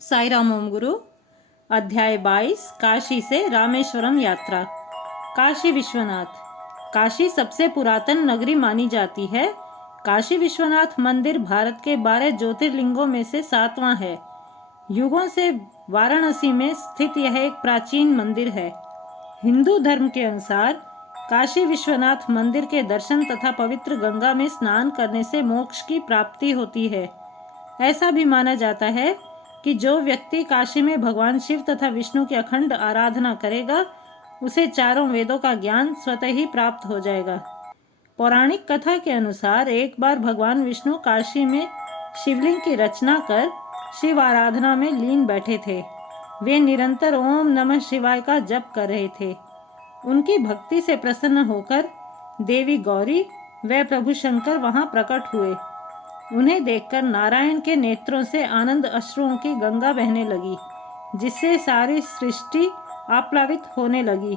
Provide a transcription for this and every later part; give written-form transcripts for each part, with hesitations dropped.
साई राम ओम गुरु। अध्याय 22 काशी से रामेश्वरम यात्रा। काशी विश्वनाथ। काशी सबसे पुरातन नगरी मानी जाती है। काशी विश्वनाथ मंदिर भारत के 12 ज्योतिर्लिंगों में से 7वां है। युगों से वाराणसी में स्थित यह एक प्राचीन मंदिर है। हिंदू धर्म के अनुसार काशी विश्वनाथ मंदिर के दर्शन तथा पवित्र गंगा में स्नान करने से मोक्ष की प्राप्ति होती है। ऐसा भी माना जाता है कि जो व्यक्ति काशी में भगवान शिव तथा विष्णु की अखंड आराधना करेगा उसे चारों वेदों का ज्ञान स्वतः ही प्राप्त हो जाएगा। पौराणिक कथा के अनुसार एक बार भगवान विष्णु काशी में शिवलिंग की रचना कर शिव आराधना में लीन बैठे थे। वे निरंतर ओम नमः शिवाय का जप कर रहे थे। उनकी भक्ति से प्रसन्न होकर देवी गौरी व प्रभु शंकर वहां प्रकट हुए। उन्हें देखकर नारायण के नेत्रों से आनंद अश्रुओं की गंगा बहने लगी, जिससे सारी सृष्टि आप्लावित होने लगी।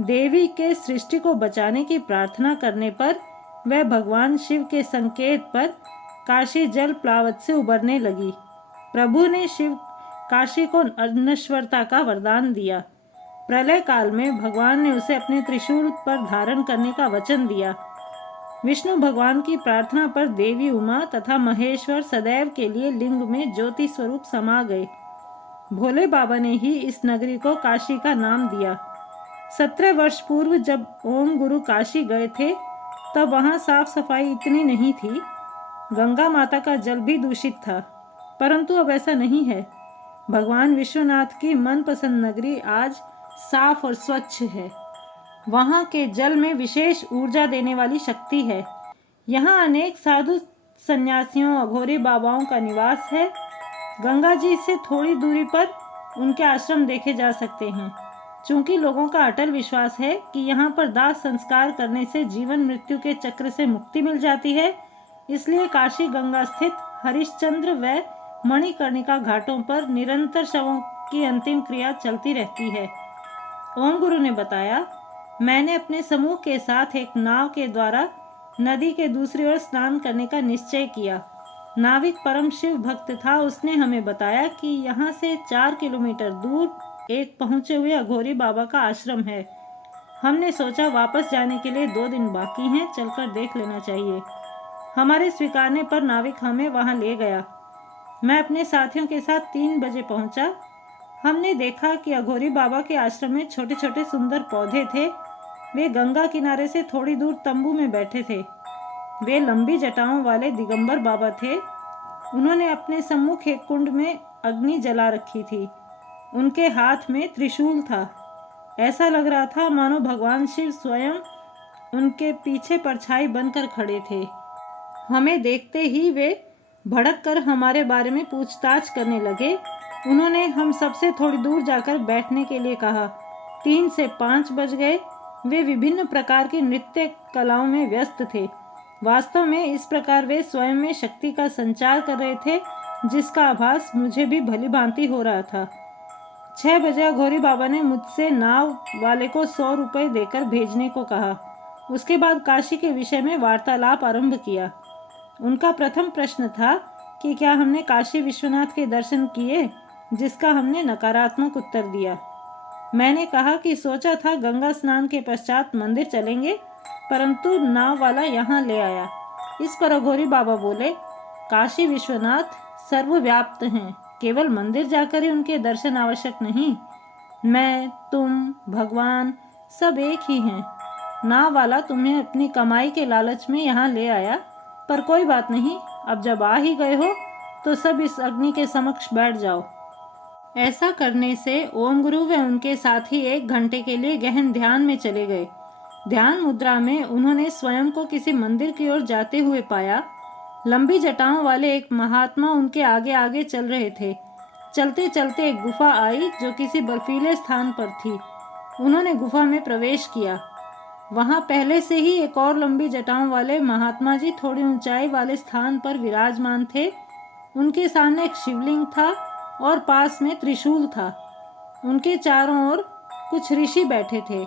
देवी के सृष्टि को बचाने की प्रार्थना करने पर वह भगवान शिव के संकेत पर काशी जल प्लावत से उबरने लगी। प्रभु ने शिव काशी को अनश्वरता का वरदान दिया। प्रलय काल में भगवान ने उसे अपने त्रिशूल पर धारण करने का वचन दिया। विष्णु भगवान की प्रार्थना पर देवी उमा तथा महेश्वर सदैव के लिए लिंग में ज्योति स्वरूप समा गए। भोले बाबा ने ही इस नगरी को काशी का नाम दिया। 17 वर्ष पूर्व जब ओम गुरु काशी गए थे तब वहाँ साफ सफाई इतनी नहीं थी। गंगा माता का जल भी दूषित था, परंतु अब ऐसा नहीं है। भगवान विश्वनाथ की मनपसंद नगरी आज साफ और स्वच्छ है। वहाँ के जल में विशेष ऊर्जा देने वाली शक्ति है। यहाँ अनेक साधु सन्यासियों अघोरी बाबाओं का निवास है। गंगा जी से थोड़ी दूरी पर उनके आश्रम देखे जा सकते हैं। चूंकि लोगों का अटल विश्वास है कि यहाँ पर दाह संस्कार करने से जीवन मृत्यु के चक्र से मुक्ति मिल जाती है, इसलिए काशी गंगा स्थित हरिश्चंद्र व मणिकर्णिका घाटों पर निरंतर शवों की अंतिम क्रिया चलती रहती है। ओम गुरु ने बताया, मैंने अपने समूह के साथ एक नाव के द्वारा नदी के दूसरी ओर स्नान करने का निश्चय किया। नाविक परम शिव भक्त था। उसने हमें बताया कि यहाँ से 4 किलोमीटर दूर एक पहुँचे हुए अघोरी बाबा का आश्रम है। हमने सोचा वापस जाने के लिए 2 दिन बाकी हैं, चलकर देख लेना चाहिए। हमारे स्वीकारने पर नाविक हमें वहाँ ले गया। मैं अपने साथियों के साथ 3 बजे पहुँचा। हमने देखा कि अघोरी बाबा के आश्रम में छोटे छोटे सुंदर पौधे थे। वे गंगा किनारे से थोड़ी दूर तंबू में बैठे थे। वे लंबी जटाओं वाले दिगंबर बाबा थे। उन्होंने अपने सम्मुख एक कुंड में अग्नि जला रखी थी। उनके हाथ में त्रिशूल था। ऐसा लग रहा था मानो भगवान शिव स्वयं उनके पीछे परछाई बनकर खड़े थे। हमें देखते ही वे भड़क कर हमारे बारे में पूछताछ करने लगे। उन्होंने हम सबसे थोड़ी दूर जाकर बैठने के लिए कहा। 3 से 5 बज गए। वे विभिन्न प्रकार की नृत्य कलाओं में व्यस्त थे। वास्तव में इस प्रकार वे स्वयं में शक्ति का संचार कर रहे थे, जिसका आभास मुझे भी भली भांति हो रहा था। 6 बजे अघोरी बाबा ने मुझसे नाव वाले को 100 रुपये देकर भेजने को कहा। उसके बाद काशी के विषय में वार्तालाप आरंभ किया। उनका प्रथम प्रश्न था कि क्या हमने काशी विश्वनाथ के दर्शन किए, जिसका हमने नकारात्मक उत्तर दिया। मैंने कहा कि सोचा था गंगा स्नान के पश्चात मंदिर चलेंगे, परंतु नाव वाला यहाँ ले आया। इस पर अघोरी बाबा बोले, काशी विश्वनाथ सर्वव्याप्त हैं, केवल मंदिर जाकर ही उनके दर्शन आवश्यक नहीं। मैं, तुम, भगवान सब एक ही हैं। नाव वाला तुम्हें अपनी कमाई के लालच में यहाँ ले आया, पर कोई बात नहीं, अब जब आ ही गए हो तो सब इस अग्नि के समक्ष बैठ जाओ। ऐसा करने से ओम गुरु व उनके साथी 1 घंटे के लिए गहन ध्यान में चले गए। ध्यान मुद्रा में उन्होंने स्वयं को किसी मंदिर की ओर जाते हुए पाया। लंबी जटाओं वाले एक महात्मा उनके आगे आगे चल रहे थे। चलते चलते एक गुफा आई जो किसी बर्फीले स्थान पर थी। उन्होंने गुफा में प्रवेश किया। वहां पहले से ही एक और लंबी जटाओं वाले महात्मा जी थोड़ी ऊंचाई वाले स्थान पर विराजमान थे। उनके सामने एक शिवलिंग था और पास में त्रिशूल था। उनके चारों ओर कुछ ऋषि बैठे थे।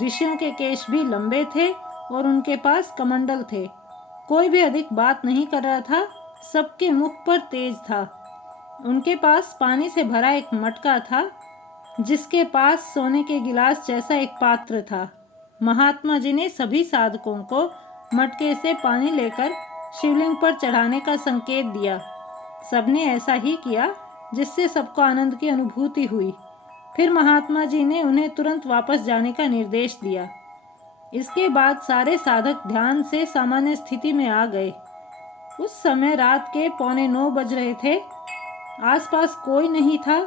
ऋषियों के केश भी लंबे थे और उनके पास कमंडल थे। कोई भी अधिक बात नहीं कर रहा था। सबके मुख पर तेज था। उनके पास पानी से भरा एक मटका था, जिसके पास सोने के गिलास जैसा एक पात्र था। महात्मा जी ने सभी साधकों को मटके से पानी लेकर शिवलिंग पर चढ़ाने का संकेत दिया। सबने ऐसा ही किया, जिससे सबको आनंद की अनुभूति हुई। फिर महात्मा जी ने उन्हें तुरंत वापस जाने का निर्देश दिया। इसके बाद सारे साधक ध्यान से सामान्य स्थिति में आ गए। उस समय रात के 8:45 बज रहे थे। आसपास कोई नहीं था,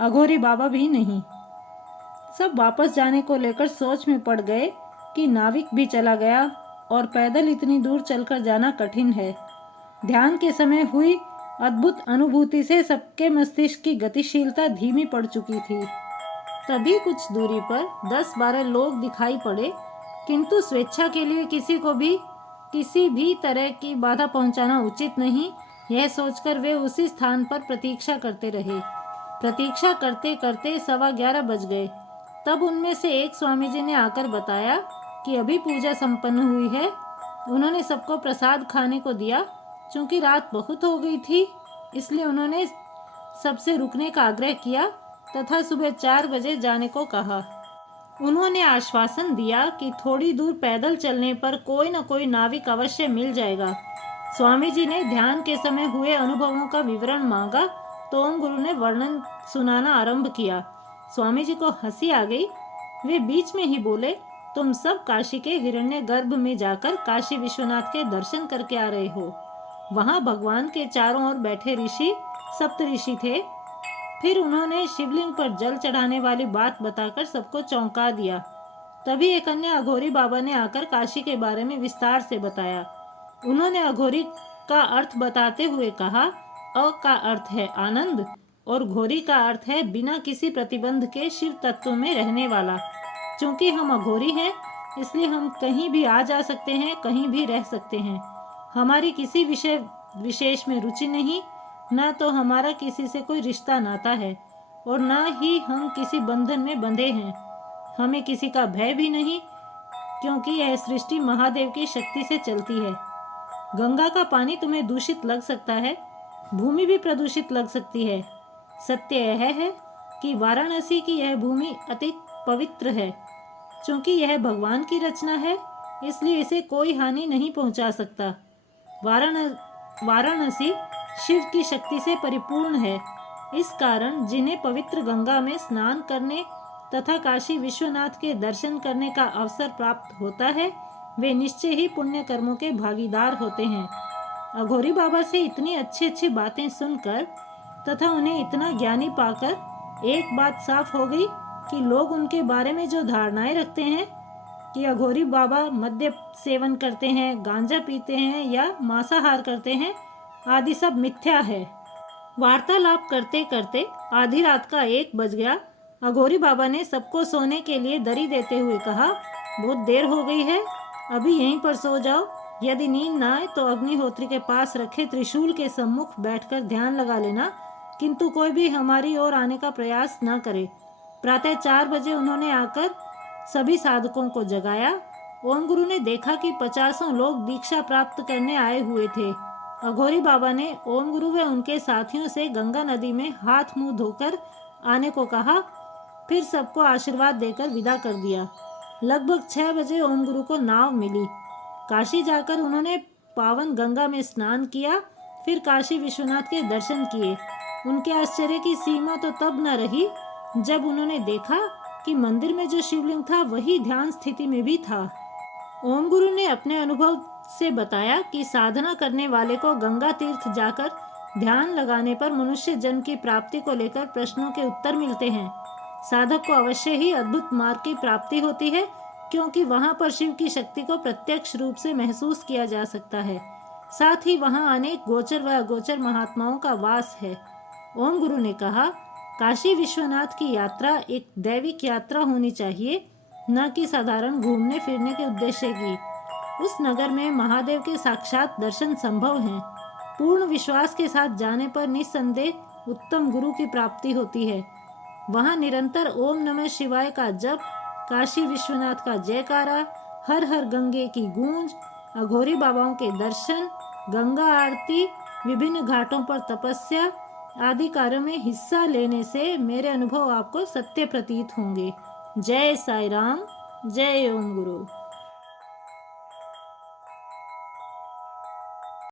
अघोरी बाबा भी नहीं। सब वापस जाने को लेकर सोच में पड़ गए कि नाविक भी चला गया और पैदल इतनी दूर चलकर जाना कठिन है। ध्यान के समय हुई अद्भुत अनुभूति से सबके मस्तिष्क की गतिशीलता धीमी पड़ चुकी थी। तभी कुछ दूरी पर 10-12 लोग दिखाई पड़े, किंतु स्वेच्छा के लिए किसी भी तरह की बाधा पहुंचाना उचित नहीं, यह सोचकर वे उसी स्थान पर प्रतीक्षा करते रहे। प्रतीक्षा करते करते 11:15 बज गए। तब उनमें से एक स्वामी जी ने आकर बताया कि अभी पूजा संपन्न हुई है। उन्होंने सबको प्रसाद खाने को दिया। चूंकि रात बहुत हो गई थी, इसलिए उन्होंने सबसे रुकने का आग्रह किया तथा सुबह 4 बजे जाने को कहा। उन्होंने आश्वासन दिया कि थोड़ी दूर पैदल चलने पर कोई न कोई नाविक अवश्य मिल जाएगा। स्वामी जी ने ध्यान के समय हुए अनुभवों का विवरण मांगा तो ओम गुरु ने वर्णन सुनाना आरंभ किया। स्वामी जी को हंसी आ गई। वे बीच में ही बोले, तुम सब काशी के हिरण्य गर्भ में जाकर काशी विश्वनाथ के दर्शन करके आ रहे हो। वहां भगवान के चारों ओर बैठे ऋषि सप्त ऋषि थे। फिर उन्होंने शिवलिंग पर जल चढ़ाने वाली बात बताकर सबको चौंका दिया। तभी एक अन्य अघोरी बाबा ने आकर काशी के बारे में विस्तार से बताया। उन्होंने अघोरी का अर्थ बताते हुए कहा, अ का अर्थ है आनंद और घोरी का अर्थ है बिना किसी प्रतिबंध के शिव तत्व में रहने वाला। चूंकि हम अघोरी हैं, इसलिए हम कहीं भी आ जा सकते हैं, कहीं भी रह सकते हैं। हमारी किसी विषय विशेष में रुचि नहीं, न तो हमारा किसी से कोई रिश्ता नाता है और न ही हम किसी बंधन में बंधे हैं। हमें किसी का भय भी नहीं, क्योंकि यह सृष्टि महादेव की शक्ति से चलती है। गंगा का पानी तुम्हें दूषित लग सकता है, भूमि भी प्रदूषित लग सकती है। सत्य यह है कि वाराणसी की यह भूमि अति पवित्र है। चूंकि यह भगवान की रचना है, इसलिए इसे कोई हानि नहीं पहुंचा सकता। वाराणसी शिव की शक्ति से परिपूर्ण है। इस कारण जिन्हें पवित्र गंगा में स्नान करने तथा काशी विश्वनाथ के दर्शन करने का अवसर प्राप्त होता है, वे निश्चय ही पुण्य कर्मों के भागीदार होते हैं। अघोरी बाबा से इतनी अच्छी अच्छी बातें सुनकर तथा उन्हें इतना ज्ञानी पाकर एक बात साफ हो गई कि लोग उनके बारे में जो धारणाएं रखते हैं कि अघोरी बाबा मद्य सेवन करते हैं, गांजा पीते हैं या मांसाहार करते हैं, आदि सब मिथ्या है। वार्तालाप करते करते आधी रात का 1 बज गया। अघोरी बाबा ने सबको सोने के लिए दरी देते हुए कहा, बहुत देर हो गई है, अभी यहीं पर सो जाओ। यदि नींद न आए तो अग्निहोत्री के पास रखे त्रिशूल के सम्मुख बैठकर ध्यान लगा लेना, किंतु कोई भी हमारी ओर आने का प्रयास न करे। प्रातः 4 बजे उन्होंने आकर सभी साधकों को जगाया। ओम गुरु ने देखा कि 50 लोग दीक्षा प्राप्त करने आए हुए थे। अघोरी बाबा ने ओम गुरु व उनके साथियों से गंगा नदी में हाथ मुंह धोकर आने को कहा, फिर सबको आशीर्वाद देकर विदा कर दिया। लगभग 6 बजे ओम गुरु को नाव मिली। काशी जाकर उन्होंने पावन गंगा में स्नान किया, फिर काशी विश्वनाथ के दर्शन किए। उनके आश्चर्य की सीमा तो तब न रही जब उन्होंने देखा कि मंदिर में जो शिवलिंग था वही ध्यान स्थिति में भी था। ओम गुरु ने अपने अनुभव से बताया कि साधना करने वाले को गंगा तीर्थ जाकर ध्यान लगाने पर मनुष्य जन्म की प्राप्ति को लेकर प्रश्नों के उत्तर मिलते हैं। साधक को अवश्य ही अद्भुत मार्ग की प्राप्ति होती है, क्योंकि वहां पर शिव की शक्ति को प्रत्यक्ष रूप से महसूस किया जा सकता है। साथ ही वहां अनेक गोचर व अगोचर महात्माओं का वास है। ओम गुरु ने कहा, काशी विश्वनाथ की यात्रा एक दैविक यात्रा होनी चाहिए, न कि साधारण घूमने फिरने के उद्देश्य की। उस नगर में महादेव के साक्षात दर्शन संभव हैं। पूर्ण विश्वास के साथ जाने पर निस्संदेह उत्तम गुरु की प्राप्ति होती है। वहां निरंतर ओम नमः शिवाय का जप, काशी विश्वनाथ का जयकारा, हर हर गंगे की गूंज, अघोरी बाबाओं के दर्शन, गंगा आरती, विभिन्न घाटों पर तपस्या आदि कार्यों में हिस्सा लेने से मेरे अनुभव आपको सत्य प्रतीत होंगे। जय साई राम, जय ओम गुरु।